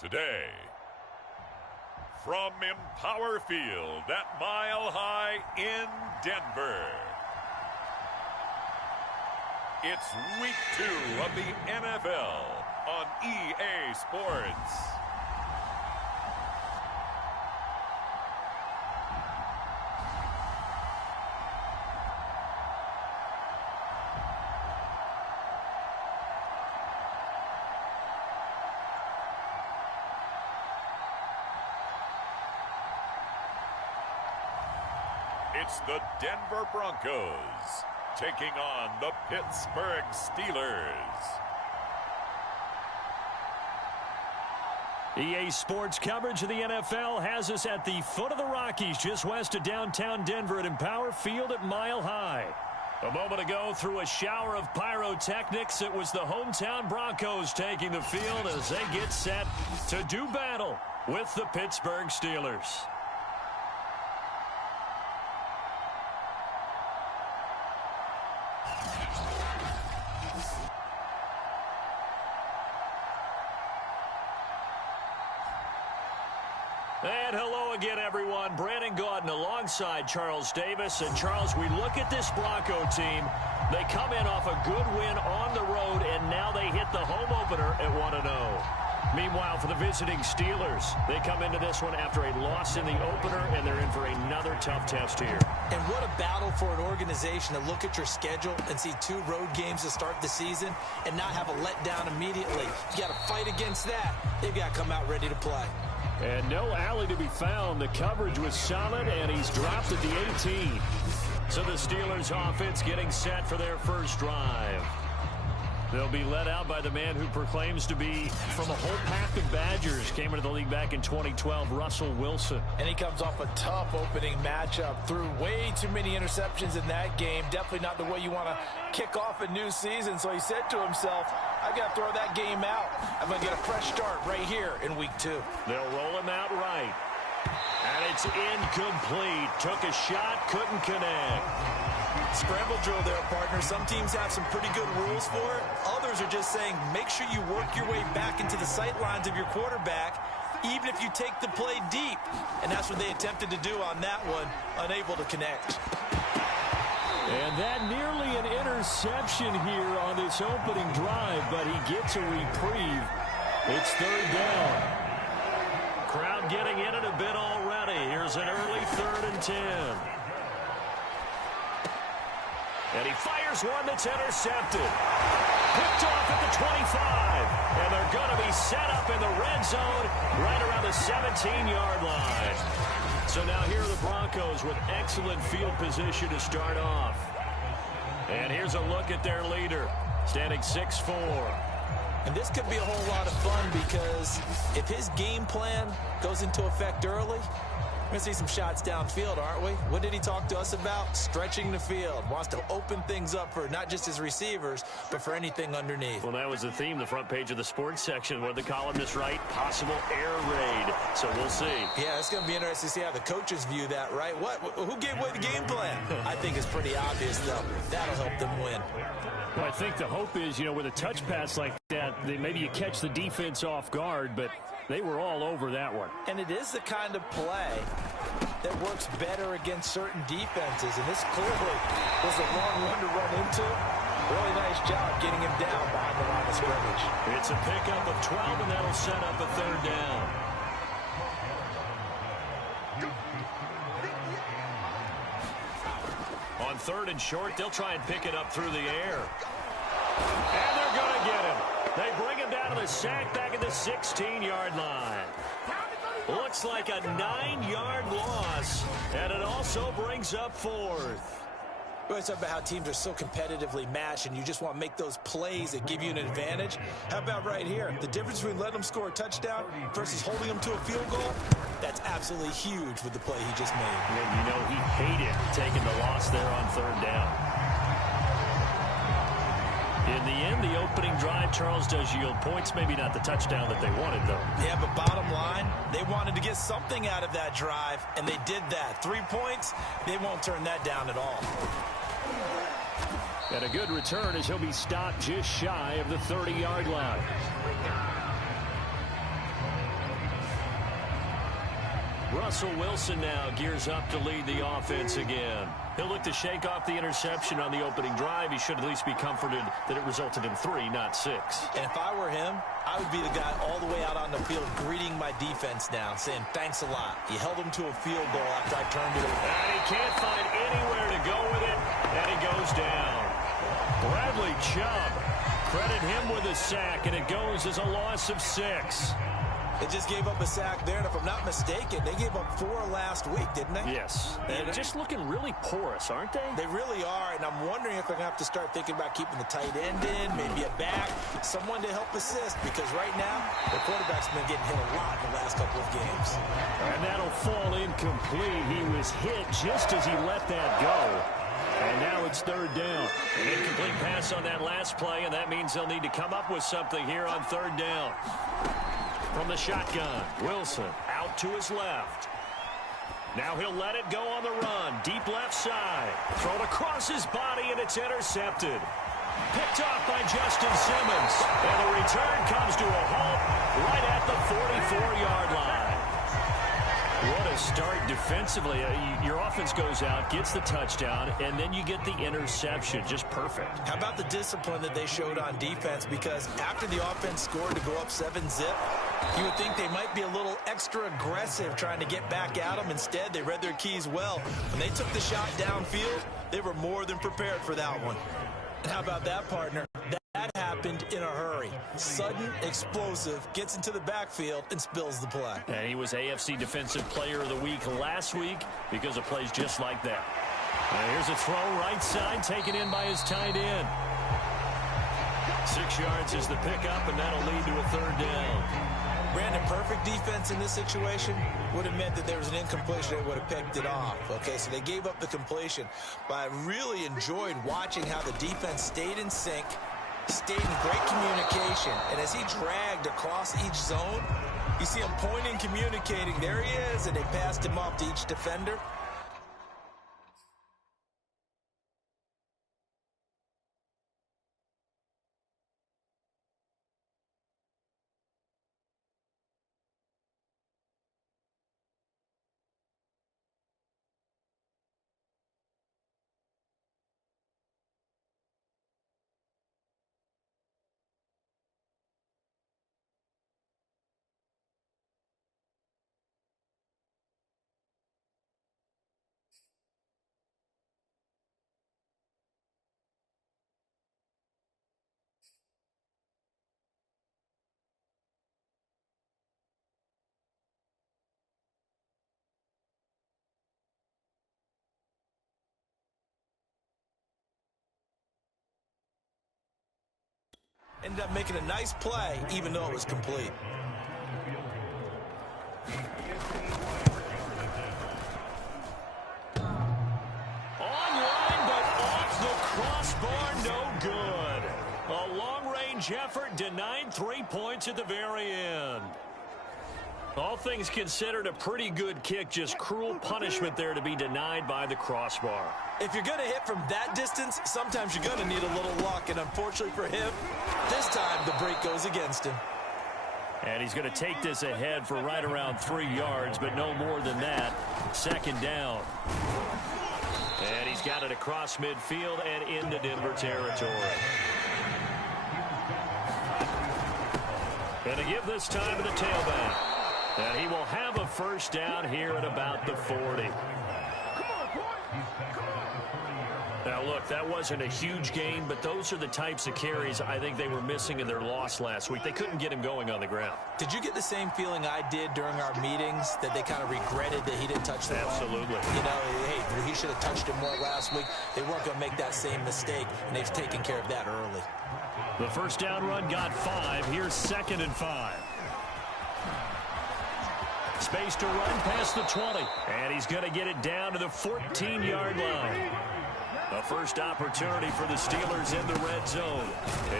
Today, from Empower Field at Mile High in Denver, it's Week 2 of the NFL on EA Sports. It's the Denver Broncos taking on the Pittsburgh Steelers. EA Sports coverage of the NFL has us at the foot of the Rockies, just west of downtown Denver at Empower Field at Mile High. A moment ago, through a shower of pyrotechnics, it was the hometown Broncos taking the field as they get set to do battle with the Pittsburgh Steelers. And hello again, everyone. Brandon Gaudin alongside Charles Davis. And, Charles, we look at this Bronco team. They come in off a good win on the road, and now they hit the home opener at 1-0. Meanwhile, for the visiting Steelers, they come into this one after a loss in the opener, and they're in for another tough test here. And what a battle for an organization to look at your schedule and see 2 road games to start the season and not have a letdown immediately. You got to fight against that. They've got to come out ready to play. And no alley to be found. The coverage was solid, and he's dropped at the 18. So the Steelers offense getting set for their first drive. They'll be led out by the man who proclaims to be from a whole pack of Badgers. Came into the league back in 2012, Russell Wilson. And he comes off a tough opening matchup. Threw way too many interceptions in that game. Definitely not the way you want to kick off a new season. So he said to himself, I got to throw that game out. I'm going to get a fresh start right here in Week 2. They'll roll him out right. And it's incomplete. Took a shot, couldn't connect. Scramble drill there, partner. Some teams have some pretty good rules for it. Others are just saying make sure you work your way back into the sight lines of your quarterback, even if you take the play deep. And that's what they attempted to do on that one, unable to connect. And that nearly an interception here on this opening drive, but he gets a reprieve. It's third down. Crowd getting in it a bit already. Here's an early 3rd and 10. And he fires one that's intercepted. Picked off at the 25. And they're going to be set up in the red zone right around the 17-yard line. So now here are the Broncos with excellent field position to start off. And here's a look at their leader, standing 6'4". And this could be a whole lot of fun because if his game plan goes into effect early, we're going to see some shots downfield, aren't we? What did he talk to us about? Stretching the field. Wants to open things up for not just his receivers, but for anything underneath. Well, that was the theme, the front page of the sports section. What did the columnists write? Possible air raid. So we'll see. Yeah, it's going to be interesting to see how the coaches view that, right? Who gave away the game plan? I think it's pretty obvious, though. That'll help them win. Well, I think the hope is, with a touch pass like that, maybe you catch the defense off guard, but they were all over that one. And it is the kind of play that works better against certain defenses. And this clearly was the wrong one to run into. Really nice job getting him down behind the line of scrimmage. It's a pickup of 12, and that'll set up a 3rd down. On 3rd and short, they'll try and pick it up through the air. And they're going to get him. They bring him down to the sack back at the 16-yard line. Looks like a 9-yard loss, and it also brings up 4th. We always talk about how teams are so competitively matched, and you just want to make those plays that give you an advantage. How about right here? The difference between letting them score a touchdown versus holding them to a field goal, that's absolutely huge with the play he just made. Yeah, he hated taking the loss there on 3rd down. In the end, the opening drive, Charles, does yield points. Maybe not the touchdown that they wanted, though. Yeah, but bottom line, they wanted to get something out of that drive, and they did that. 3 points, they won't turn that down at all. And a good return as he'll be stopped just shy of the 30-yard line. Russell Wilson now gears up to lead the offense again. He'll look to shake off the interception on the opening drive. He should at least be comforted that it resulted in 3, not 6. And if I were him, I would be the guy all the way out on the field greeting my defense now, saying thanks a lot. You held him to a field goal after I turned it over. And he can't find anywhere to go with it, and he goes down. Bradley Chubb, credit him with a sack, and it goes as a loss of 6. They just gave up a sack there, and if I'm not mistaken, they gave up 4 last week, didn't they? Yes. And just looking really porous, aren't they? They really are, and I'm wondering if they're going to have to start thinking about keeping the tight end in, maybe a back, someone to help assist, because right now, the quarterback's been getting hit a lot in the last couple of games. And that'll fall incomplete. He was hit just as he let that go. And now it's 3rd down. An incomplete pass on that last play, and that means they'll need to come up with something here on 3rd down. From the shotgun, Wilson out to his left. Now he'll let it go on the run. Deep left side. Thrown across his body, and it's intercepted. Picked off by Justin Simmons. And the return comes to a halt right at the 44-yard line. What a start defensively. Your offense goes out, gets the touchdown, and then you get the interception. Just perfect. How about the discipline that they showed on defense? Because after the offense scored to go up 7-zip, you would think they might be a little extra aggressive trying to get back at them. Instead, they read their keys well. When they took the shot downfield, they were more than prepared for that one. And how about that, partner? That happened in a hurry. Sudden, explosive, gets into the backfield and spills the play. And he was AFC Defensive Player of the Week last week because of plays just like that. Here's a throw right side, taken in by his tight end. 6 yards is the pickup, and that'll lead to a 3rd down. Brandon, perfect defense in this situation would have meant that there was an incompletion that would have picked it off. Okay, so they gave up the completion. But I really enjoyed watching how the defense stayed in sync, stayed in great communication. And as he dragged across each zone, you see him pointing, communicating. There he is, and they passed him off to each defender. Ended up making a nice play, even though it was complete. Online, but off the crossbar, no good. A long-range effort denied 3 points at the very end. All things considered, a pretty good kick, just cruel punishment there to be denied by the crossbar. If you're going to hit from that distance, sometimes you're going to need a little luck, and unfortunately for him, this time the break goes against him. And he's going to take this ahead for right around 3 yards, but no more than that. 2nd down. And he's got it across midfield and into Denver territory. And to give this time to the tailback. And he will have a 1st down here at about the 40. Now, look, that wasn't a huge gain, but those are the types of carries I think they were missing in their loss last week. They couldn't get him going on the ground. Did you get the same feeling I did during our meetings, that they kind of regretted that he didn't touch the ball? Absolutely. You know, hey, he should have touched it more last week. They weren't going to make that same mistake, and they've taken care of that early. The 1st down run got 5. Here's 2nd and 5. Space to run past the 20. And he's going to get it down to the 14-yard line. A first opportunity for the Steelers in the red zone.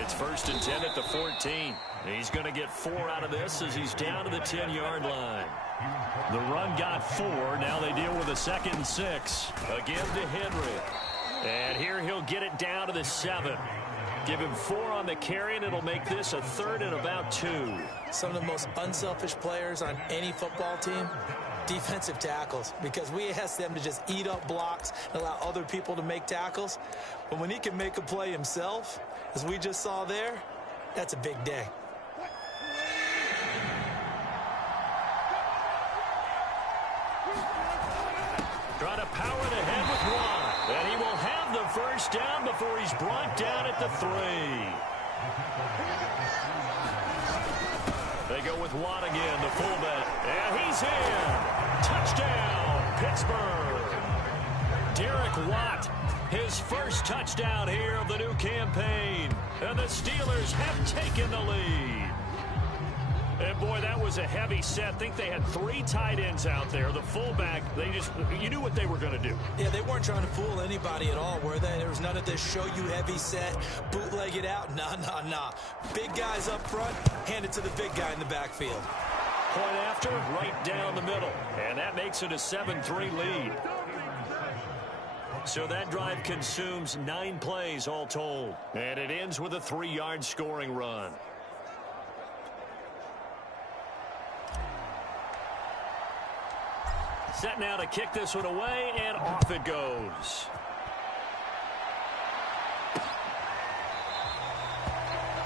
It's 1st and 10 at the 14. He's going to get 4 out of this as he's down to the 10-yard line. The run got 4. Now they deal with a 2nd and 6. Again to Henry. And here he'll get it down to the 7. Give him 4 on the carry, and it'll make this a 3rd and about 2. Some of the most unselfish players on any football team, defensive tackles, because we ask them to just eat up blocks and allow other people to make tackles. But when he can make a play himself, as we just saw there, that's a big day. Trying to power it ahead with Watt. And he will have the first down before he's brought down at the 3. They go with Watt again, the fullback. And he's in. Touchdown, Pittsburgh. Derek Watt, his first touchdown here of the new campaign. And the Steelers have taken the lead. And, boy, that was a heavy set. I think they had 3 tight ends out there. The fullback, you knew what they were going to do. Yeah, they weren't trying to fool anybody at all, were they? There was none of this show you heavy set, bootleg it out. Nah. Big guys up front, hand it to the big guy in the backfield. Point after, right down the middle. And that makes it a 7-3 lead. So that drive consumes 9 plays all told. And it ends with a 3-yard scoring run. Set now to kick this one away, and off it goes.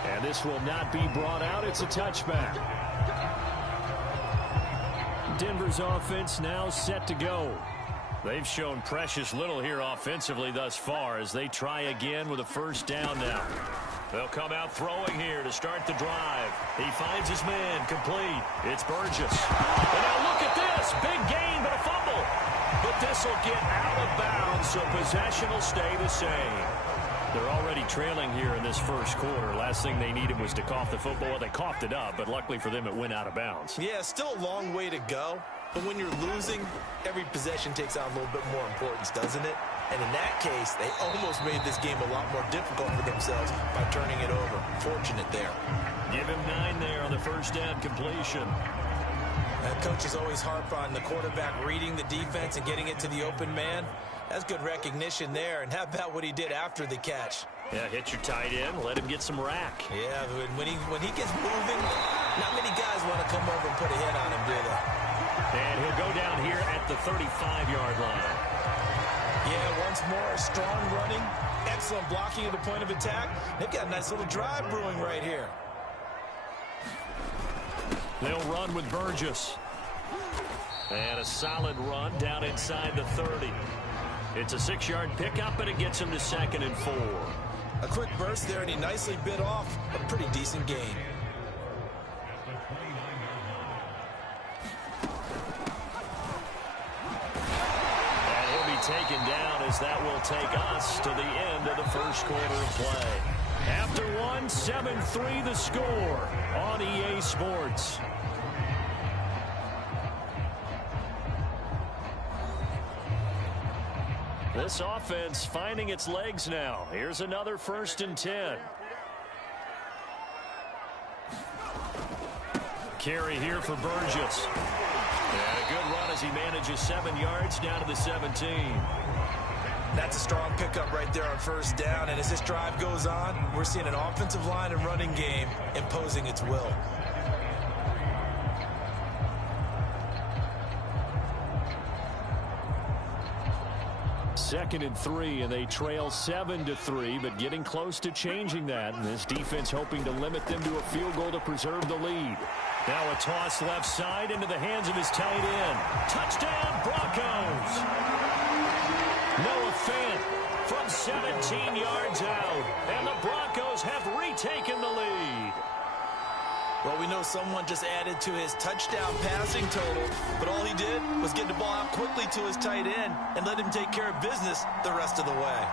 And this will not be brought out. It's a touchback. Denver's offense now set to go. They've shown precious little here offensively thus far as they try again with a first down now. They'll come out throwing here to start the drive. He finds his man complete. It's Burgess. And now look at this. Big gain, but a fumble. But this will get out of bounds, so possession will stay the same. They're already trailing here in this first quarter. Last thing they needed was to cough the football. Well, they coughed it up, but luckily for them, it went out of bounds. Yeah, still a long way to go. But when you're losing, every possession takes on a little bit more importance, doesn't it? And in that case, they almost made this game a lot more difficult for themselves by turning it over. Fortunate there. Give him 9 there on the first down completion. Coaches always harp on the quarterback reading the defense and getting it to the open man. That's good recognition there. And how about what he did after the catch? Yeah, hit your tight end, let him get some rack. Yeah, when he gets moving, not many guys want to come over and put a hit on him, do they? And he'll go down here at the 35-yard line. Yeah, once more, strong running, excellent blocking at the point of attack. They've got a nice little drive brewing right here. They'll run with Burgess. And a solid run down inside the 30. It's a 6-yard pickup, and it gets him to 2nd and 4. A quick burst there, and he nicely bit off a pretty decent gain. And he'll be taken down as that will take us to the end of the first quarter of play. After one, 7-3 the score on EA Sports. This offense finding its legs now. Here's another 1st and 10. Carry here for Burgess. And a good run as he manages 7 yards down to the 17. That's a strong pickup right there on first down. And as this drive goes on, we're seeing an offensive line and running game imposing its will. Second and 3, and they trail 7-3, but getting close to changing that. And this defense hoping to limit them to a field goal to preserve the lead. Now a toss left side into the hands of his tight end. Touchdown, Broncos! Noah Fant from 17 yards out, and the Broncos have retaken the lead. Well, we know someone just added to his touchdown passing total, but all he did was get the ball out quickly to his tight end and let him take care of business the rest of the way.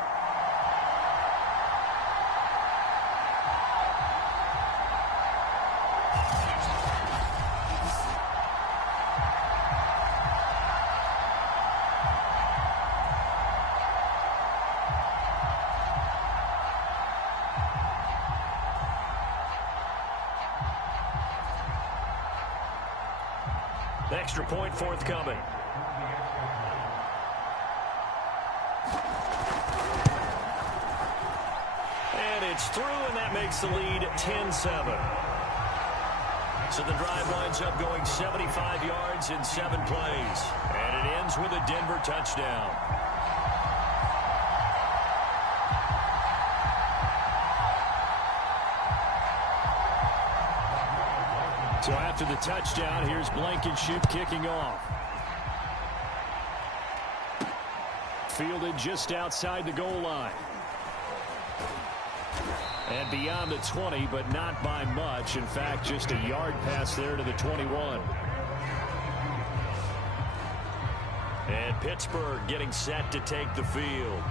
Extra point forthcoming. And it's gets through, and that makes the lead 10-7. So the drive winds up going 75 yards in 7 plays. And it ends with a Denver touchdown. So after the touchdown, here's Blankenship kicking off. Fielded just outside the goal line. And beyond the 20, but not by much. In fact, just a yard pass there to the 21. And Pittsburgh getting set to take the field.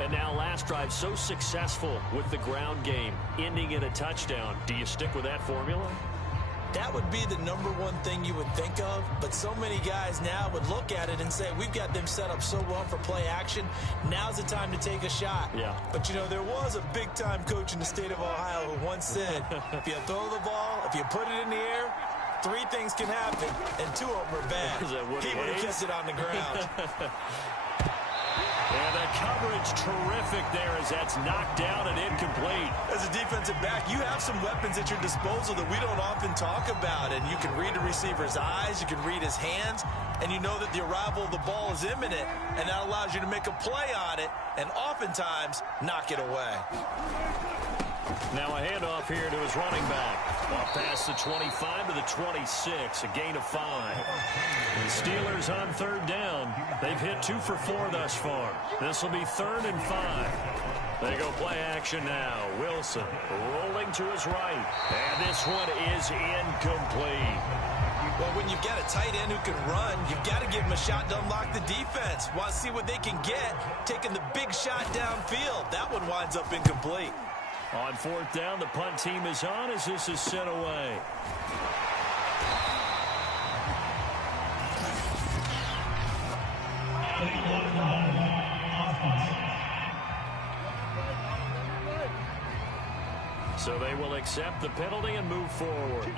And now last drive so successful with the ground game, ending in a touchdown. Do you stick with that formula? That would be the #1 thing you would think of, but so many guys now would look at it and say, we've got them set up so well for play action. Now's the time to take a shot. Yeah. But, you know, there was a big-time coach in the state of Ohio who once said, if you throw the ball, if you put it in the air, 3 things can happen, and 2 of them are bad. He would have kept it on the ground. And the coverage terrific there as that's knocked down and incomplete. As a defensive back, you have some weapons at your disposal that we don't often talk about. And you can read the receiver's eyes, you can read his hands, and you know that the arrival of the ball is imminent, and that allows you to make a play on it and oftentimes knock it away. Now a handoff here to his running back. Off past the 25 to the 26, a gain of 5. The Steelers on 3rd down. They've hit 2 for 4 thus far. This will be 3rd and 5. They go play action now. Wilson rolling to his right. And this one is incomplete. Well, when you've got a tight end who can run, you've got to give him a shot to unlock the defense. Want to see what they can get, taking the big shot downfield. That one winds up incomplete. On 4th down, the punt team is on as this is sent away. So they will accept the penalty and move forward.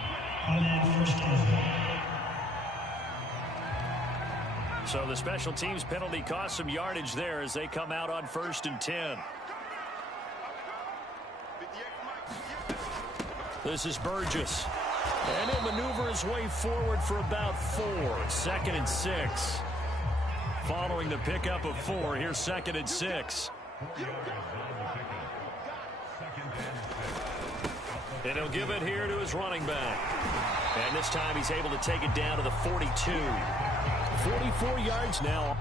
So the special teams penalty cost some yardage there as they come out on 1st and 10. This is Burgess. And he'll maneuver his way forward for about 4. 2nd and 6. Following the pickup of 4, here's 2nd and 6. And he'll give it here to his running back. And this time he's able to take it down to the 42. 44 yards now.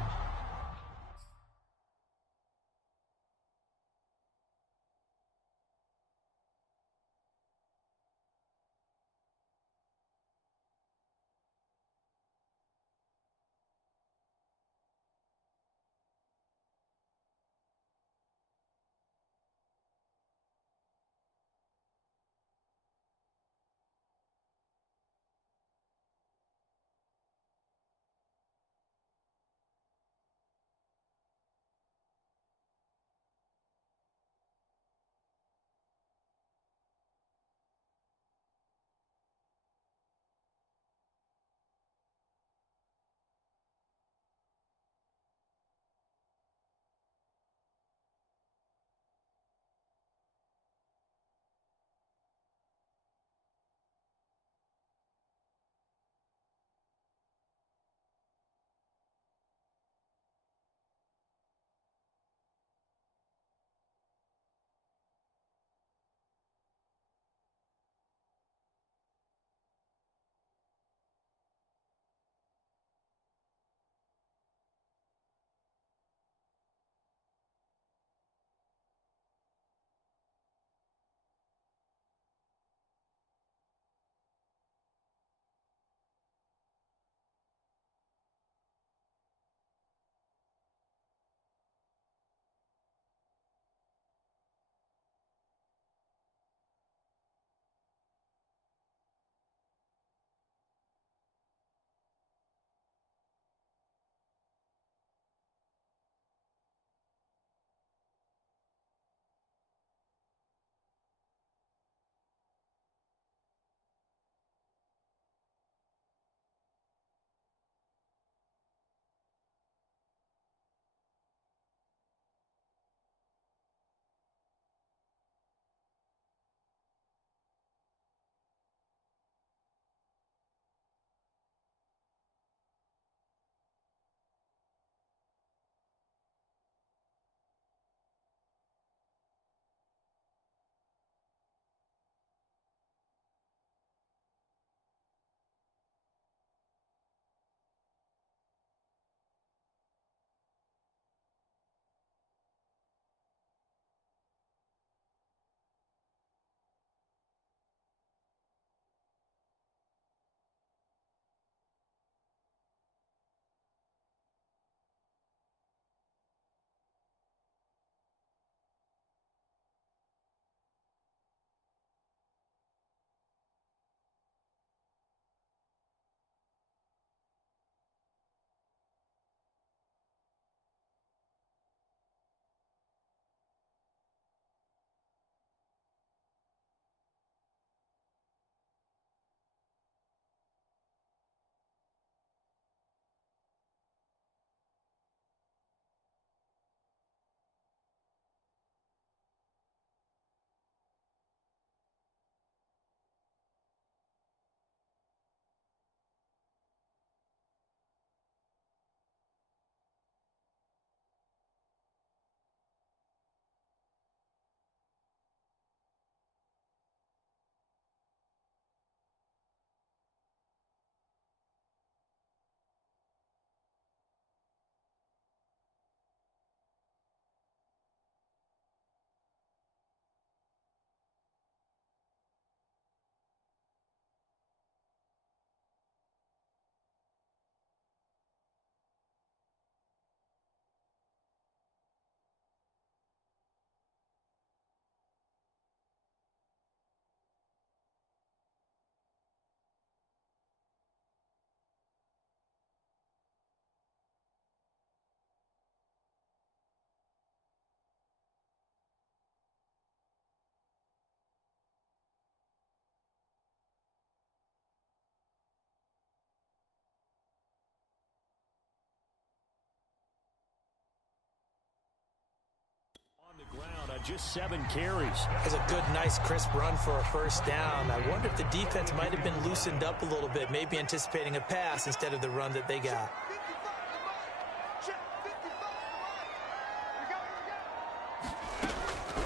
on just 7 carries. It's a good, nice, crisp run for a first down. I wonder if the defense might have been loosened up a little bit, maybe anticipating a pass instead of the run that they got.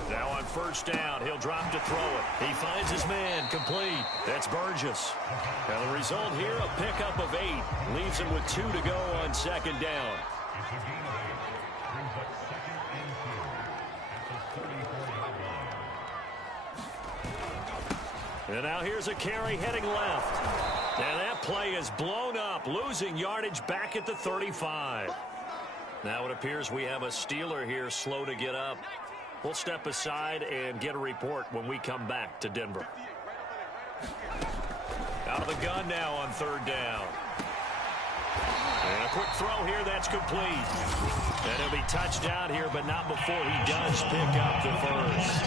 Now on first down, he'll drop to throw it. He finds his man, complete. That's Burgess. And the result here, a pickup of 8. Leaves him with 2 to go on second down. And now here's a carry heading left. And that play is blown up, losing yardage back at the 35. Now it appears we have a Steeler here slow to get up. We'll step aside and get a report when we come back to Denver. Out of the gun now on third down. And a quick throw here, that's complete. And he'll be touched out here, but not before he does pick up the first.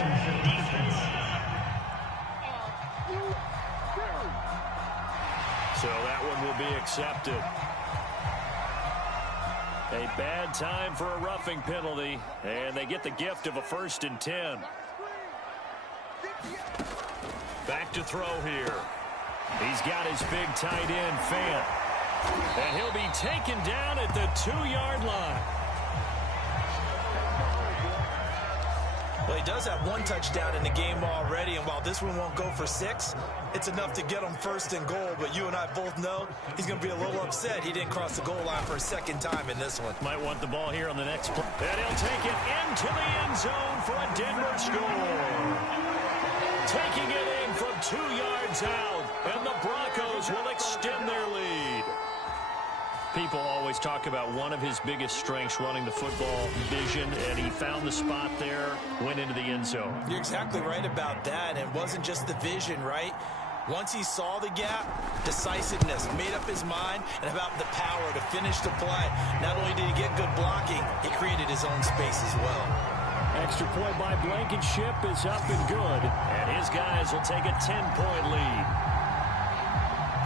So that one will be accepted. A bad time for a roughing penalty, and they get the gift of a 1st and 10. Back to throw here. He's got his big tight end, Fant. And he'll be taken down at the 2-yard line. Well, he does have 1 touchdown in the game already, and while this one won't go for 6, it's enough to get him 1st and goal. But you and I both know he's going to be a little upset he didn't cross the goal line for a 2nd time in this one. Might want the ball here on the next play. And he'll take it into the end zone for a Denver score. Taking it in from 2 yards out, and the Broncos will extend their lead. People always talk about one of his biggest strengths, running the football, vision, and he found the spot there, went into the end zone. You're exactly right about that, and it wasn't just the vision, right? Once he saw the gap, decisiveness, made up his mind, and about the power to finish the play. Not only did he get good blocking, he created his own space as well. Extra point by Blankenship is up and good, and his guys will take a 10-point lead.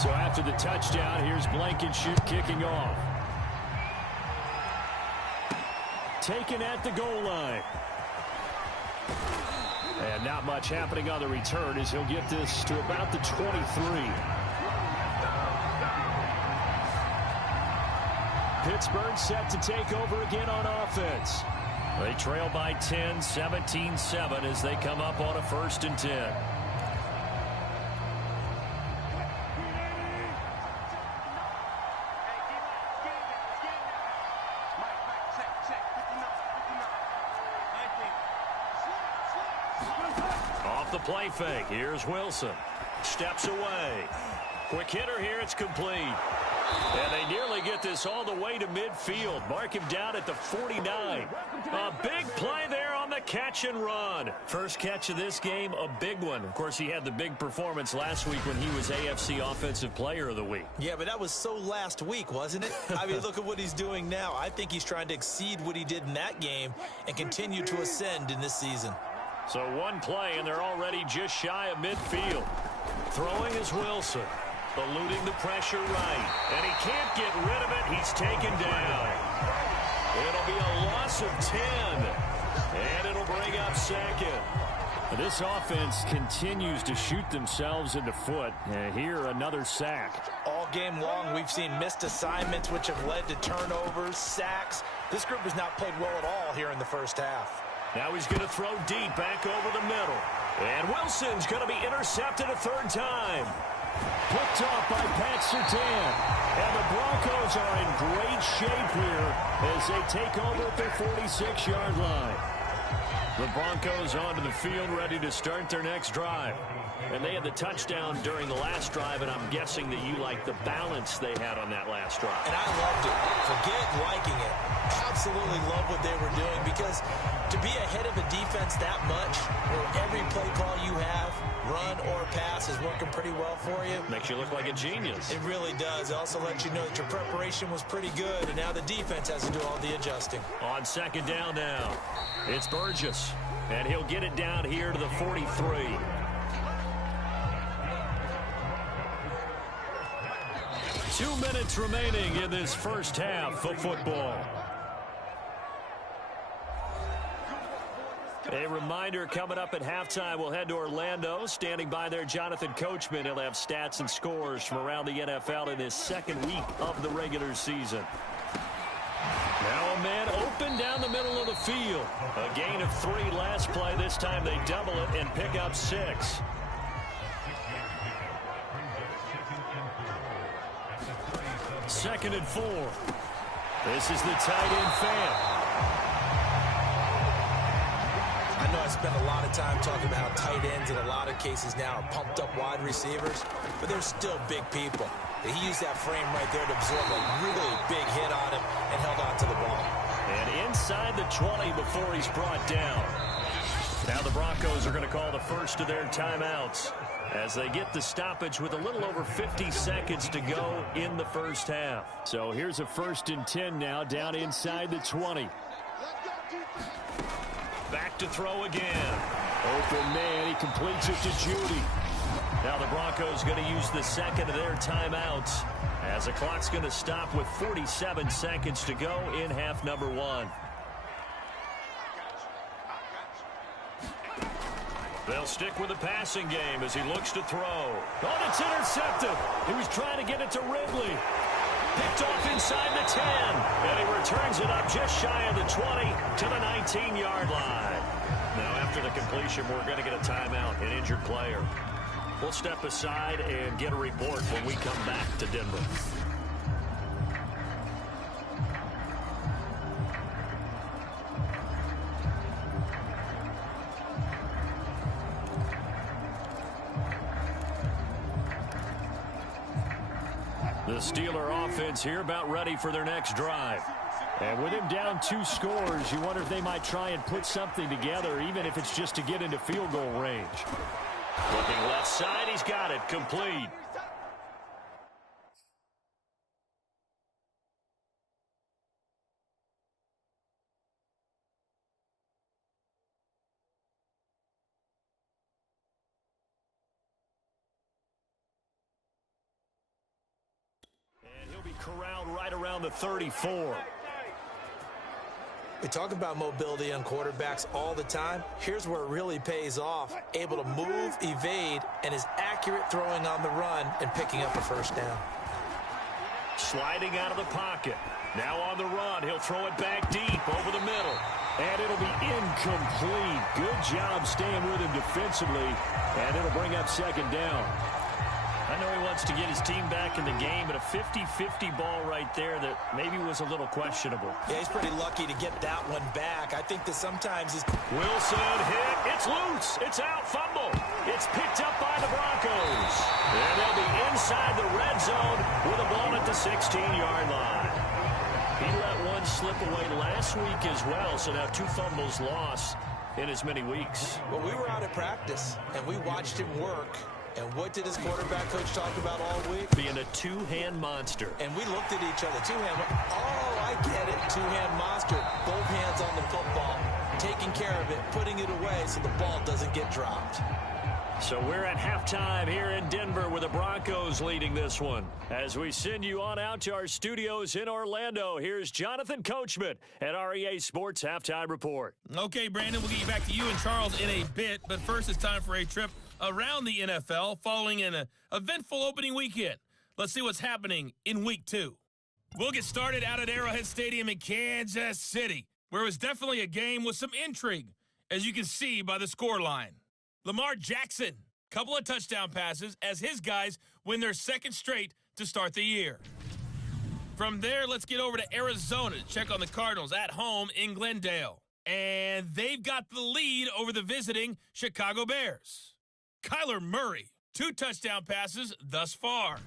So after the touchdown, here's Blankenship kicking off. Taken at the goal line. And not much happening on the return as he'll get this to about the 23. Pittsburgh set to take over again on offense. They trail by 10, 17-7 as they come up on a 1st and 10. The play fake. Here's Wilson. Steps away. Quick hitter here. It's complete. And they nearly get this all the way to midfield. Mark him down at the 49. A big play there on the catch and run. First catch of this game, a big one. Of course, he had the big performance last week when he was AFC Offensive Player of the Week. Yeah, but that was so last week, wasn't it? I mean, look at what he's doing now. I think he's trying to exceed what he did in that game and continue to ascend in this season. So 1 play, and they're already just shy of midfield. Throwing is Wilson. Eluding the pressure right. And he can't get rid of it. He's taken down. It'll be a loss of 10. And it'll bring up 2nd. This offense continues to shoot themselves in the foot. Here, another sack. All game long, we've seen missed assignments, which have led to turnovers, sacks. This group has not played well at all here in the first half. Now he's going to throw deep back over the middle. And Wilson's going to be intercepted a 3rd time. Picked off by Pat Surtain. And the Broncos are in great shape here as they take over at their 46-yard line. The Broncos onto the field ready to start their next drive. And they had the touchdown during the last drive, and I'm guessing that you like the balance they had on that last drive. And I loved it. Forget liking it. Absolutely love what they were doing, because to be ahead of a defense that much, where every play call you have, run or pass, is working pretty well for you. Makes you look like a genius. It really does. It also lets you know that your preparation was pretty good, and now the defense has to do all the adjusting. On 2nd down now, it's Burgess, and he'll get it down here to the 43. 2 minutes remaining in this first half of football. A reminder coming up at halftime, we'll head to Orlando. Standing by there, Jonathan Coachman. He'll have stats and scores from around the NFL in his second week of the regular season. Now a man open down the middle of the field. A gain of 3 last play. This time they double it and pick up 6. Second and 4. This is the tight end fan. I know I spent a lot of time talking about how tight ends in a lot of cases now are pumped up wide receivers, but they're still big people. He used that frame right there to absorb a really big hit on him and held on to the ball. And inside the 20 before he's brought down. Now the Broncos are going to call the first of their timeouts as they get the stoppage with a little over 50 seconds to go in the first half. So here's a 1st and 10 now down inside the 20. Back to throw again. Open man, he completes it to Judy. Now the Broncos going to use the second of their timeouts as the clock's going to stop with 47 seconds to go in half number 1. They'll stick with the passing game as he looks to throw. Oh, it's intercepted. He was trying to get it to Ridley. Picked off inside the 10. And he returns it up just shy of the 20 to the 19-yard line. Now after the completion, we're going to get a timeout, an injured player. We'll step aside and get a report when we come back to Denver. The Steeler offense here about ready for their next drive. And with him down 2 scores, you wonder if they might try and put something together, even if it's just to get into field goal range. Looking left side, he's got it. Complete. And he'll be corralled right around the 34. We talk about mobility on quarterbacks all the time. Here's where it really pays off. Able to move, evade, and is accurate throwing on the run and picking up a first down. Sliding out of the pocket. Now on the run. He'll throw it back deep over the middle. And it'll be incomplete. Good job staying with him defensively. And it'll bring up second down. I know he wants to get his team back in the game, but a 50-50 ball right there that maybe was a little questionable. Yeah, he's pretty lucky to get that one back. I think that sometimes he's... Wilson hit. It's loose. It's out. Fumble. It's picked up by the Broncos. And they'll be inside the red zone with a ball at the 16-yard line. He let one slip away last week as well, so now 2 fumbles lost in as many weeks. Well, we were out at practice, and we watched him work. And what did his quarterback coach talk about all week? Being a 2-hand monster. And we looked at each other. 2-hand. Oh, I get it. 2-hand monster. Both hands on the football. Taking care of it. Putting it away so the ball doesn't get dropped. So we're at halftime here in Denver with the Broncos leading this one. As we send you on out to our studios in Orlando, here's Jonathan Coachman at REA Sports Halftime Report. Okay, Brandon, we'll get you back to you and Charles in a bit. But first, it's time for a trip around the NFL following an eventful opening weekend. Let's see what's happening in Week 2. We'll get started out at Arrowhead Stadium in Kansas City, where it was definitely a game with some intrigue, as you can see by the scoreline. Lamar Jackson, couple of touchdown passes as his guys win their second straight to start the year. From there, let's get over to Arizona to check on the Cardinals at home in Glendale. And they've got the lead over the visiting Chicago Bears. Kyler Murray, 2 touchdown passes thus far.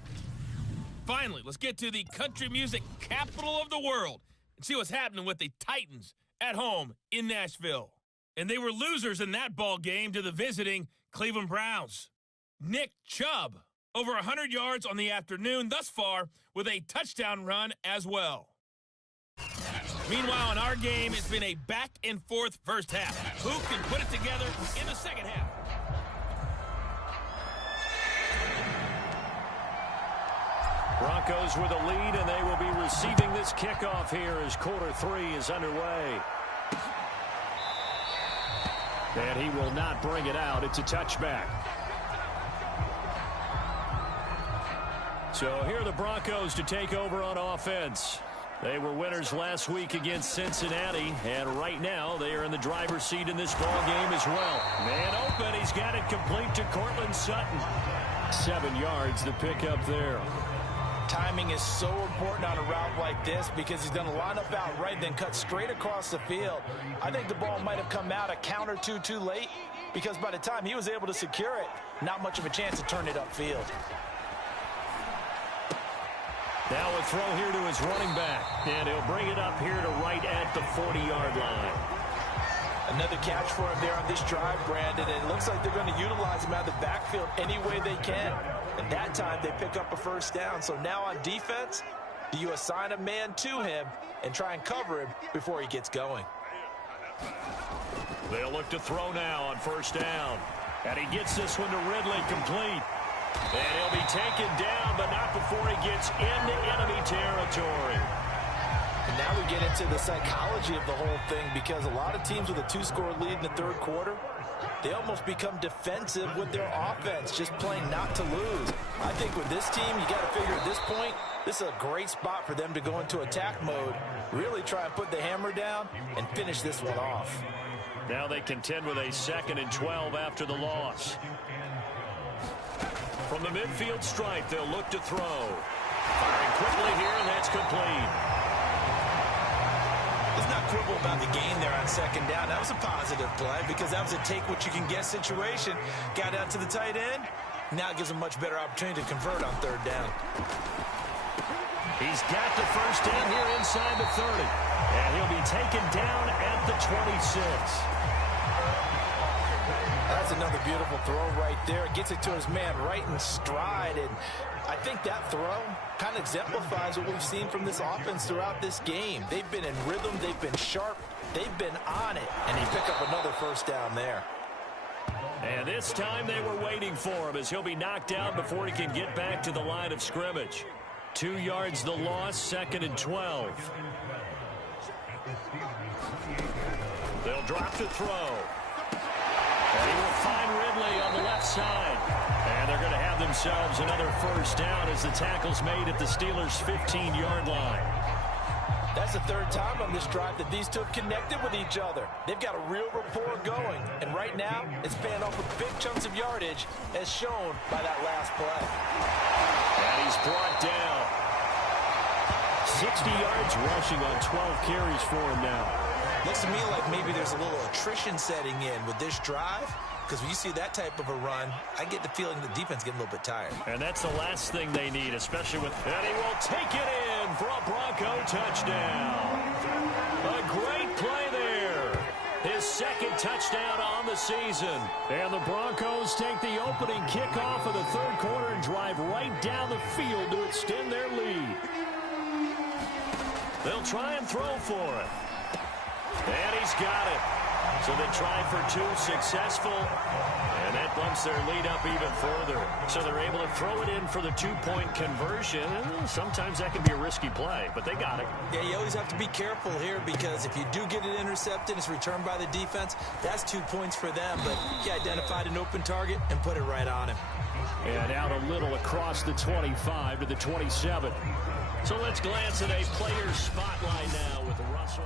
Finally, let's get to the country music capital of the world and see what's happening with the Titans at home in Nashville. And they were losers in that ball game to the visiting Cleveland Browns. Nick Chubb, over 100 yards on the afternoon thus far with a touchdown run as well. Meanwhile, in our game, it's been a back-and-forth first half. Who can put it together in the second half? Broncos with a lead, and they will be receiving this kickoff here as quarter 3 is underway. And he will not bring it out. It's a touchback. So here are the Broncos to take over on offense. They were winners last week against Cincinnati, and right now they are in the driver's seat in this ball game as well. Man open, he's got it complete to Cortland Sutton. 7 yards the pickup there. Timing is so important on a route like this because he's going to line up out right, then cut straight across the field. I think the ball might have come out a count or two too late because by the time he was able to secure it, not much of a chance to turn it upfield. Now a throw here to his running back, and he'll bring it up here to right at the 40-yard line. Another catch for him there on this drive, Brandon, and it looks like they're going to utilize him out of the backfield any way they can. And that time they pick up a first down. So now on defense, do you assign a man to him and try and cover him before he gets going? They'll look to throw now on first down. And he gets this one to Ridley, complete. And he'll be taken down, but not before he gets into enemy territory. And now we get into the psychology of the whole thing because a lot of teams with a 2-score lead in the third quarter, they almost become defensive with their offense, just playing not to lose. I think with this team, you got to figure at this point, this is a great spot for them to go into attack mode, really try and put the hammer down and finish this one off. Now they contend with a 2nd and 12 after the loss. From the midfield stripe, they'll look to throw. Firing quickly here, and that's complete. Let's not quibble about the gain there on second down. That was a positive play because that was a take-what-you-can-get situation. Got out to the tight end. Now it gives him a much better opportunity to convert on third down. He's got the first down here inside the 30. And he'll be taken down at the 26. That's another beautiful throw right there. Gets it to his man right in stride. And I think that throw kind of exemplifies what we've seen from this offense throughout this game. They've been in rhythm. They've been sharp. They've been on it. And he picked up another first down there. And this time they were waiting for him as he'll be knocked down before he can get back to the line of scrimmage. 2 yards the loss, 2nd and 12. They'll drop to throw. And he will find Ridley on the left side. And they're going to have themselves another first down as the tackle's made at the Steelers' 15-yard line. That's the third time on this drive that these two have connected with each other. They've got a real rapport going. And right now, it's paying off with big chunks of yardage as shown by that last play. And he's brought down. 60 yards rushing on 12 carries for him now. Looks to me like maybe there's a little attrition setting in with this drive. Because when you see that type of a run, I get the feeling the defense getting a little bit tired. And that's the last thing they need, especially with... And he will take it in for a Bronco touchdown. A great play there. His 2nd touchdown on the season. And the Broncos take the opening kickoff of the third quarter and drive right down the field to extend their lead. They'll try and throw for it. And he's got it. So they tried for 2, successful, and that bumps their lead up even further. So they're able to throw it in for the 2-point conversion. Sometimes that can be a risky play, but they got it. Yeah, you always have to be careful here because if you do get it intercepted, it's returned by the defense, that's 2 points for them. But he identified an open target and put it right on him. And out a little across the 25 to the 27. So let's glance at a player's spotlight now with Russell.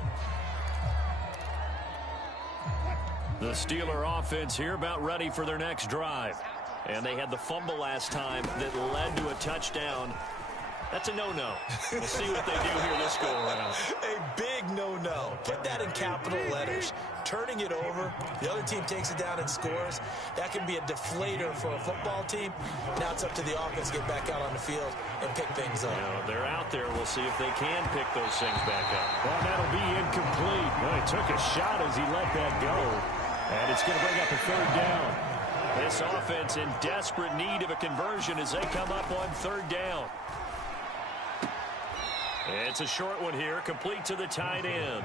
The Steeler offense here about ready for their next drive. And they had the fumble last time that led to a touchdown. That's a no-no. We'll see what they do here this go-around. A big no-no. Put that in capital letters. Turning it over, the other team takes it down and scores. That can be a deflator for a football team. Now it's up to the offense to get back out on the field and pick things up. They're out there. We'll see if they can pick those things back up. Well, that'll be incomplete. Well, he took a shot as he let that go. And it's going to bring up a third down. This offense in desperate need of a conversion as they come up on third down. It's a short one here, complete to the tight end.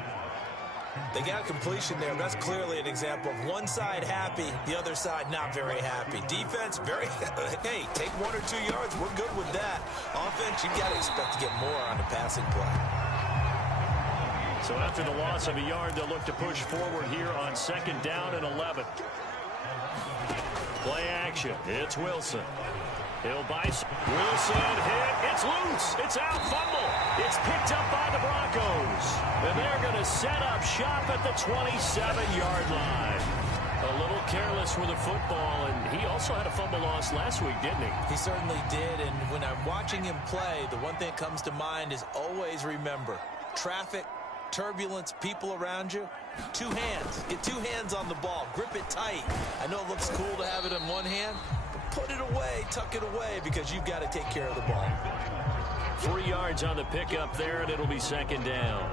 They got a completion there. That's clearly an example of one side happy, the other side not very happy. Defense, very, hey, take 1 or 2 yards. We're good with that. Offense, you've got to expect to get more on the passing play. So after the loss of a yard, they'll look to push forward here on 2nd down and 11. Play action. It's Wilson. He'll Wilson hit. It's loose. It's out. Fumble. It's picked up by the Broncos. And they're going to set up shop at the 27-yard line. A little careless with the football, and he also had a fumble loss last week, didn't he? He certainly did, and when I'm watching him play, the one thing that comes to mind is always remember, traffic, turbulence, people around you, 2 hands. Get 2 hands on the ball. Grip it tight. I know it looks cool to have it in one hand, but put it away, tuck it away, because you've got to take care of the ball. 3 yards on the pickup there, and it'll be 2nd down.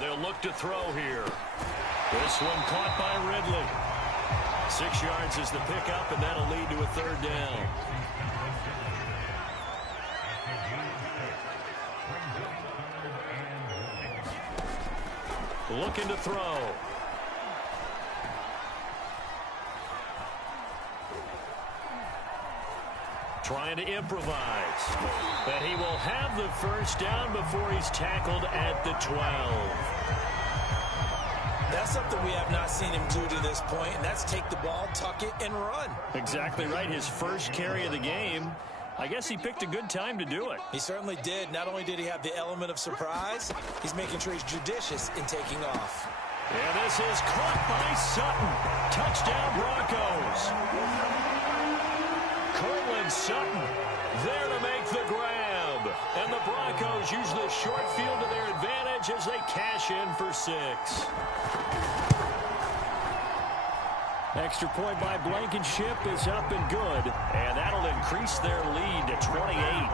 They'll look to throw here. This one caught by Ridley. 6 yards is the pickup, and that'll lead to a 3rd down. Looking to throw. Trying to improvise. But he will have the 1st down before he's tackled at the 12. That's something we have not seen him do to this point, and that's take the ball, tuck it, and run. Exactly right. His first carry of the game. I guess he picked a good time to do it. He certainly did. Not only did he have the element of surprise, he's making sure he's judicious in taking off. And this is caught by Sutton. Touchdown, Broncos. Cortland Sutton there to make the grab. And the Broncos use the short field to their advantage as they cash in for 6. Extra point by Blankenship is up and good. And that'll increase their lead to 28.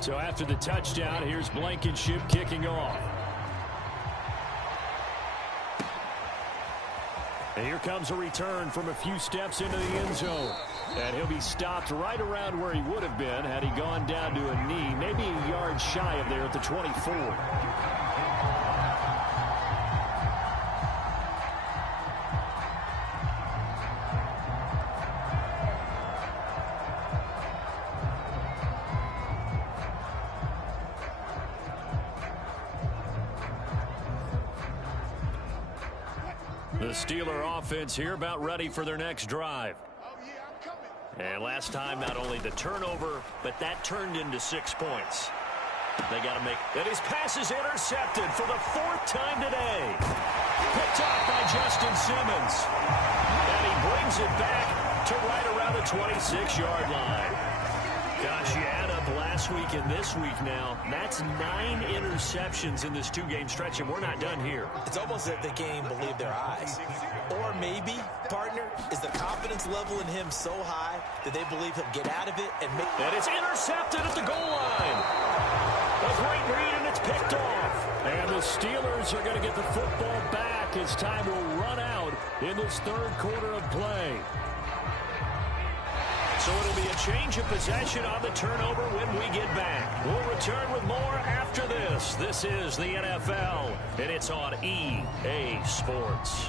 So after the touchdown, here's Blankenship kicking off. And here comes a return from a few steps into the end zone. And he'll be stopped right around where he would have been had he gone down to a knee, maybe a yard shy of there at the 24. The Steeler offense here about ready for their next drive. And last time, not only the turnover, but that turned into 6 points. They got to make... And his pass is intercepted for the 4th time today. Picked off by Justin Simmons. And he brings it back to right around the 26-yard line. Gosh, you add up last week and this week now. That's 9 interceptions in this 2-game stretch, and we're not done here. It's almost as if they can't even believe their eyes. Or maybe, partner, is the confidence level in him so high that they believe he'll get out of it and make... And it's intercepted at the goal line. A great read, and it's picked off. And the Steelers are going to get the football back as time will run out in this 3rd quarter of play. So it'll be a change of possession on the turnover when we get back. We'll return with more after this. This is the NFL, and it's on EA Sports.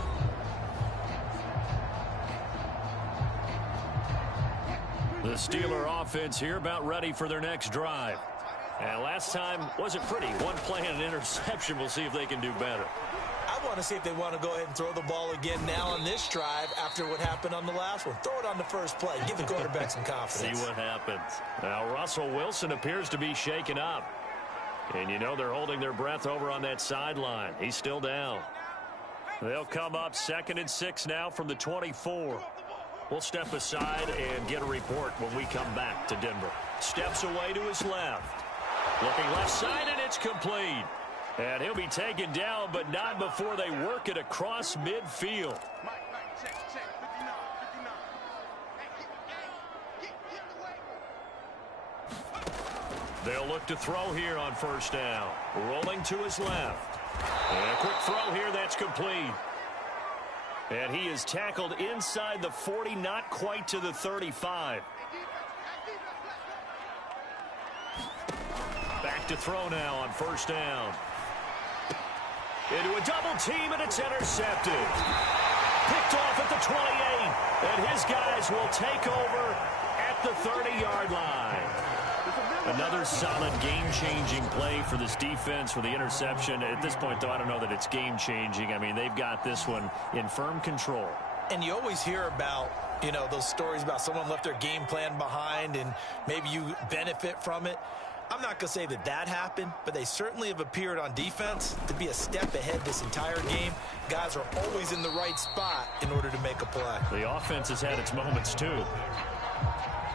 The Steeler offense here about ready for their next drive. And last time wasn't pretty. 1 play and an interception. We'll see if they can do better. I want to see if they want to go ahead and throw the ball again now on this drive after what happened on the last one. Throw it on the first play. Give the quarterback some confidence. See what happens. Now, Russell Wilson appears to be shaken up. And you know they're holding their breath over on that sideline. He's still down. They'll come up 2nd and 6 now from the 24. We'll step aside and get a report when we come back to Denver. Steps away to his left. Looking left side, and it's complete. And he'll be taken down, but not before they work it across midfield. They'll look to throw here on 1st down. Rolling to his left. And a quick throw here that's complete. And he is tackled inside the 40, not quite to the 35. Back to throw now on first down. Into a double team, and it's intercepted. Picked off at the 28, and his guys will take over at the 30-yard line. Another solid game-changing play for this defense for the interception. At this point, though, I don't know that it's game-changing. I mean, they've got this one in firm control. And you always hear about, you know, those stories about someone left their game plan behind and maybe you benefit from it. I'm not going to say that that happened, but they certainly have appeared on defense to be a step ahead this entire game. Guys are always in the right spot in order to make a play. The offense has had its moments, too.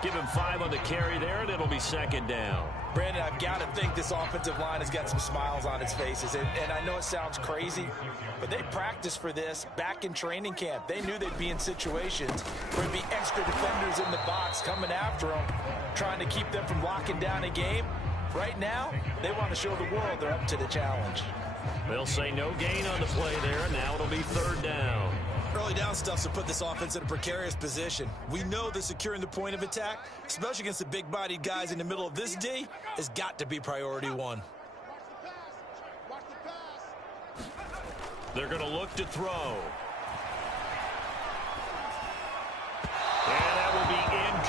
Give him 5 on the carry there, and it'll be second down. Brandon, I've got to think this offensive line has got some smiles on its faces. And I know it sounds crazy, but they practiced for this back in training camp. They knew they'd be in situations where there'd be extra defenders in the box coming after them, trying to keep them from locking down a game. Right now, they want to show the world they're up to the challenge. They'll say no gain on the play there, and now it'll be third down. Early down stuff's to put this offense in a precarious position. We know that securing the point of attack, especially against the big-bodied guys in the middle of this D, has got to be priority one. They're going to look to throw. And that will be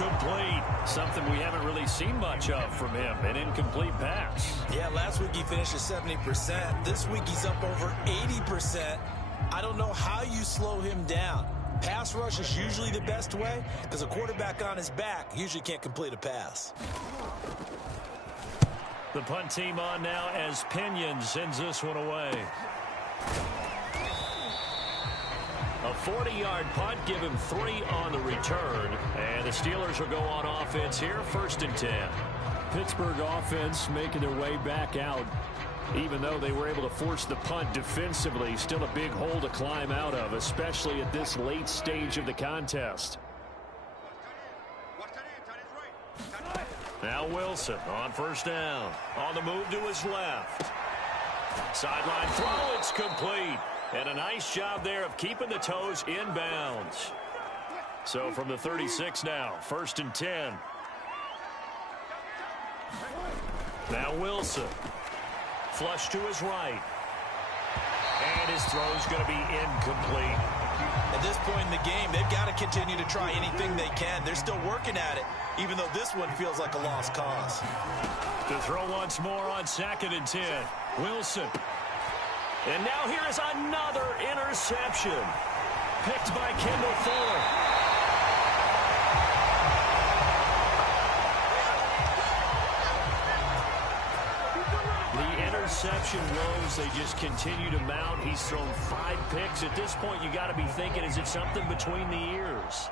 incomplete. Something we haven't really seen much of from him, an incomplete pass. Yeah, last week he finished at 70%. This week he's up over 80%. I don't know how you slow him down. Pass rush is usually the best way because a quarterback on his back usually can't complete a pass. The punt team on now as Pinion sends this one away. A 40-yard punt, give him 3 on the return. And the Steelers will go on offense here, 1st and 10. Pittsburgh offense making their way back out. Even though they were able to force the punt defensively, still a big hole to climb out of, especially at this late stage of the contest. Now Wilson on first down. On the move to his left. Sideline throw, it's complete. And a nice job there of keeping the toes inbounds. So from the 36 now, 1st and 10. Now Wilson. Flush to his right. And his throw's going to be incomplete. At this point in the game, they've got to continue to try anything they can. They're still working at it, even though this one feels like a lost cause. To throw once more on 2nd and 10. Wilson. And now here is another interception. Picked by Kendall Fuller. The interception woes, they just continue to mount. He's thrown 5 picks. At this point, you got to be thinking, is it something between the ears?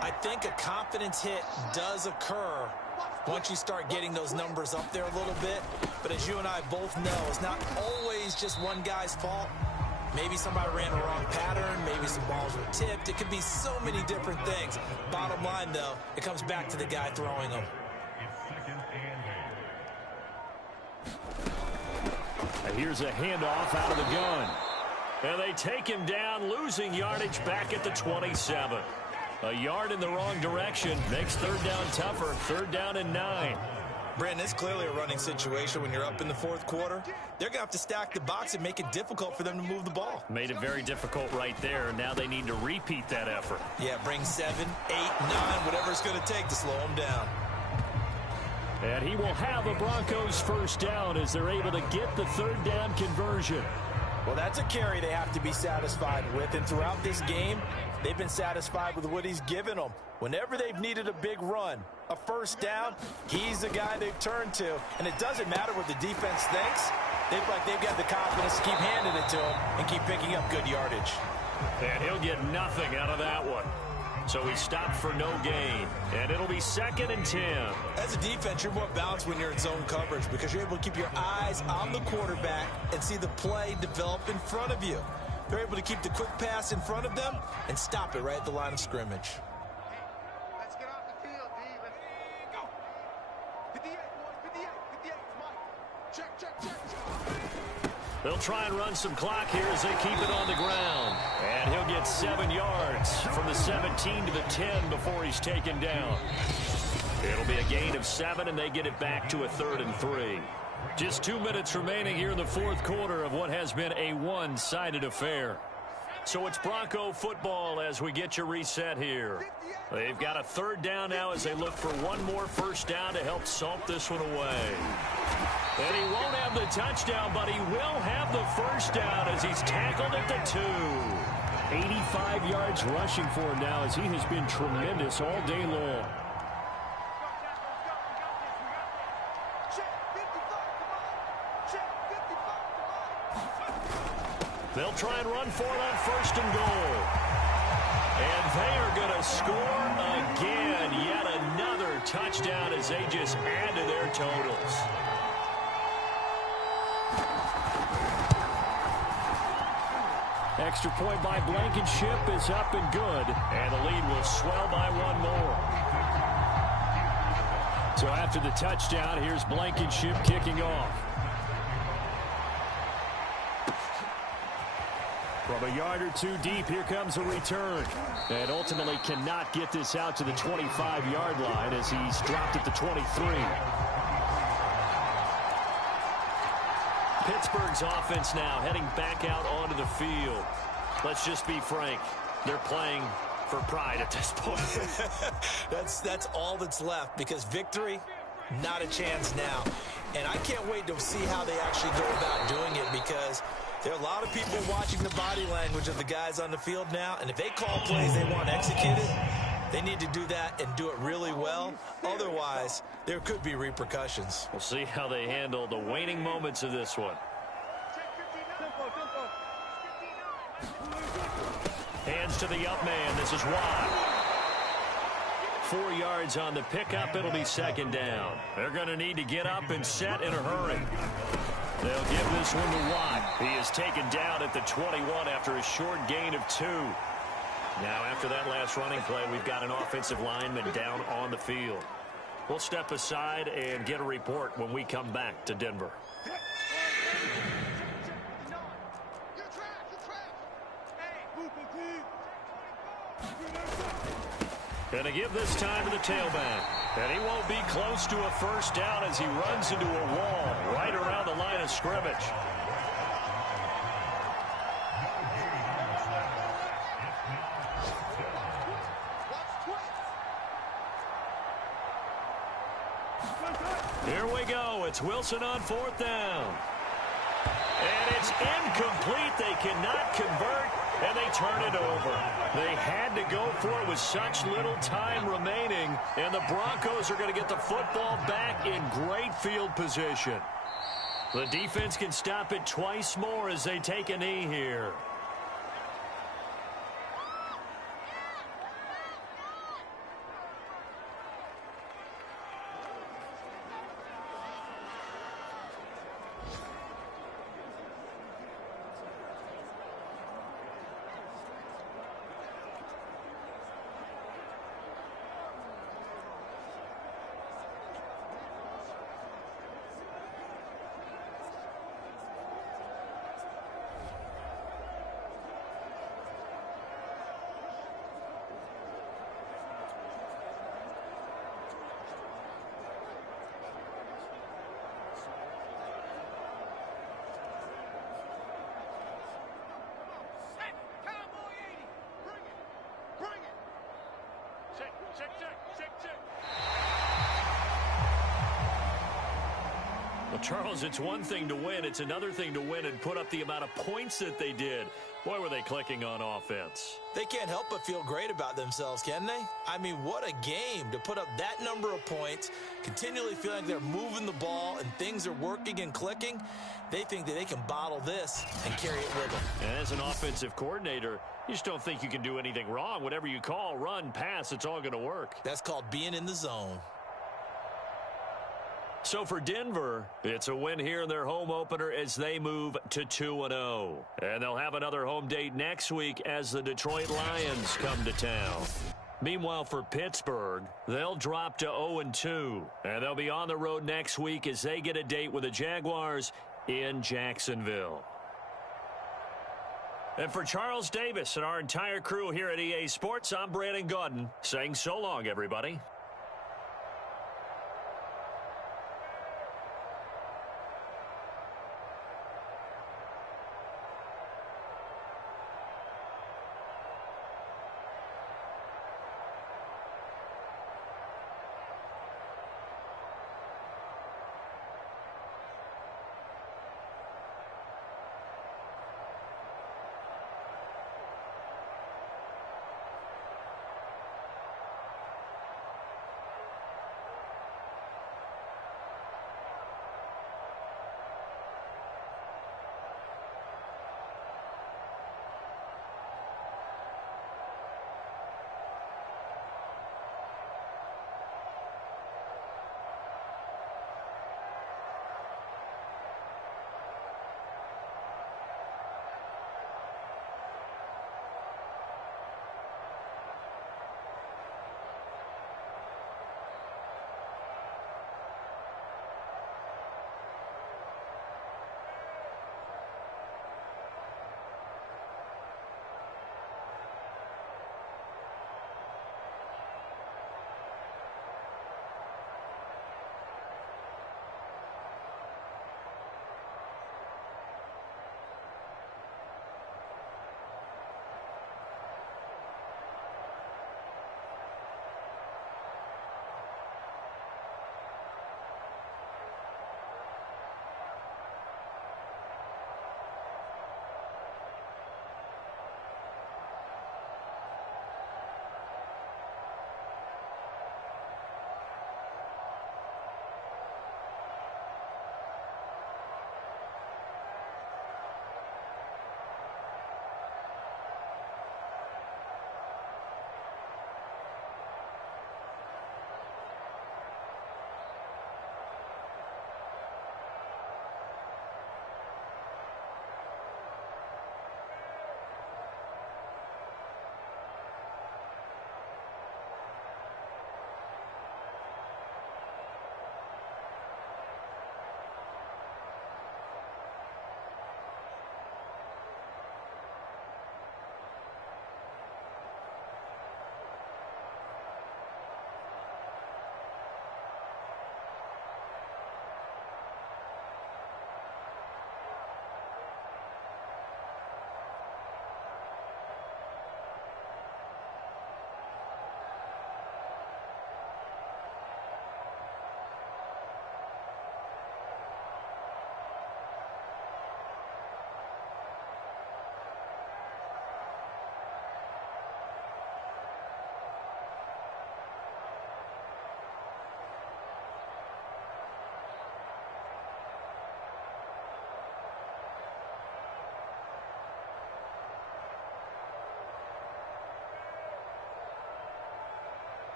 I think a confidence hit does occur once you start getting those numbers up there a little bit. But as you and I both know, it's not always just one guy's fault. Maybe somebody ran a wrong pattern. Maybe some balls were tipped. It could be so many different things. Bottom line, though, it comes back to the guy throwing them. Here's a handoff out of the gun. And they take him down, losing yardage back at the 27. A yard in the wrong direction makes third down tougher. 3rd down and 9. Brandon, it's clearly a running situation when you're up in the 4th quarter. They're going to have to stack the box and make it difficult for them to move the ball. Made it very difficult right there. Now they need to repeat that effort. Yeah, bring 7, 8, 9, whatever it's going to take to slow them down. And he will have a Broncos first down as they're able to get the 3rd down conversion. Well, that's a carry they have to be satisfied with. And throughout this game, they've been satisfied with what he's given them. Whenever they've needed a big run, a first down, he's the guy they've turned to. And it doesn't matter what the defense thinks. They've got the confidence to keep handing it to him and keep picking up good yardage. And he'll get nothing out of that one. So he stopped for no gain. And it'll be 2nd and 10. As a defense, you're more balanced when you're in zone coverage because you're able to keep your eyes on the quarterback and see the play develop in front of you. They're able to keep the quick pass in front of them and stop it right at the line of scrimmage. Let's get off the field, D. Let's go. 58, boys. 58. 58. Mike. Check. They'll try and run some clock here as they keep it on the ground. And he'll get 7 yards from the 17 to the 10 before he's taken down. It'll be a gain of 7, and they get it back to a 3rd and 3. Just 2 minutes remaining here in the fourth quarter of what has been a one-sided affair. So it's Bronco football as we get your reset here. They've got a 3rd down now as they look for one more first down to help salt this one away. And he won't have the touchdown, but he will have the first down as he's tackled at the 2. 85 yards rushing for him now as he has been tremendous all day long. They'll try and run for it on 1st and goal. And they are going to score again. Yet another touchdown as they just add to their totals. Extra point by Blankenship is up and good. And the lead will swell by 1 more. So after the touchdown, here's Blankenship kicking off. From a yard or 2 deep, here comes a return. And ultimately cannot get this out to the 25-yard line as he's dropped at the 23. Pittsburgh's offense now heading back out onto the field. Let's just be frank. They're playing for pride at this point. That's all that's left because victory, not a chance now. And I can't wait to see how they actually go about doing it because there are a lot of people watching the body language of the guys on the field now, and if they call plays they want executed, they need to do that and do it really well. Otherwise, there could be repercussions. We'll see how they handle the waning moments of this one. Hands to the up man. This is Watt. 4 yards on the pickup. It'll be 2nd down. They're going to need to get up and set in a hurry. They'll give this one to Watt. He is taken down at the 21 after a short gain of 2. Now, after that last running play, we've got an offensive lineman down on the field. We'll step aside and get a report when we come back to Denver. Gonna give this time to the tailback. And he won't be close to a first down as he runs into a wall right around the line of scrimmage. Here we go. It's Wilson on 4th down. And it's incomplete. They cannot convert, and they turn it over. They had to go for it with such little time remaining, and the Broncos are going to get the football back in great field position. The defense can stop it twice more as they take a knee here. Well, Charles, it's one thing to win. It's another thing to win and put up the amount of points that they did. Boy, were they clicking on offense. They can't help but feel great about themselves, can they? I mean, what a game to put up that number of points, continually feeling like they're moving the ball and things are working and clicking. They think that they can bottle this and carry it with them. And as an offensive coordinator, you just don't think you can do anything wrong. Whatever you call, run, pass, it's all going to work. That's called being in the zone. So for Denver, it's a win here in their home opener as they move to 2-0. And they'll have another home date next week as the Detroit Lions come to town. Meanwhile, for Pittsburgh, they'll drop to 0-2. And they'll be on the road next week as they get a date with the Jaguars in Jacksonville. And for Charles Davis and our entire crew here at EA Sports, I'm Brandon Gaudin saying so long, everybody.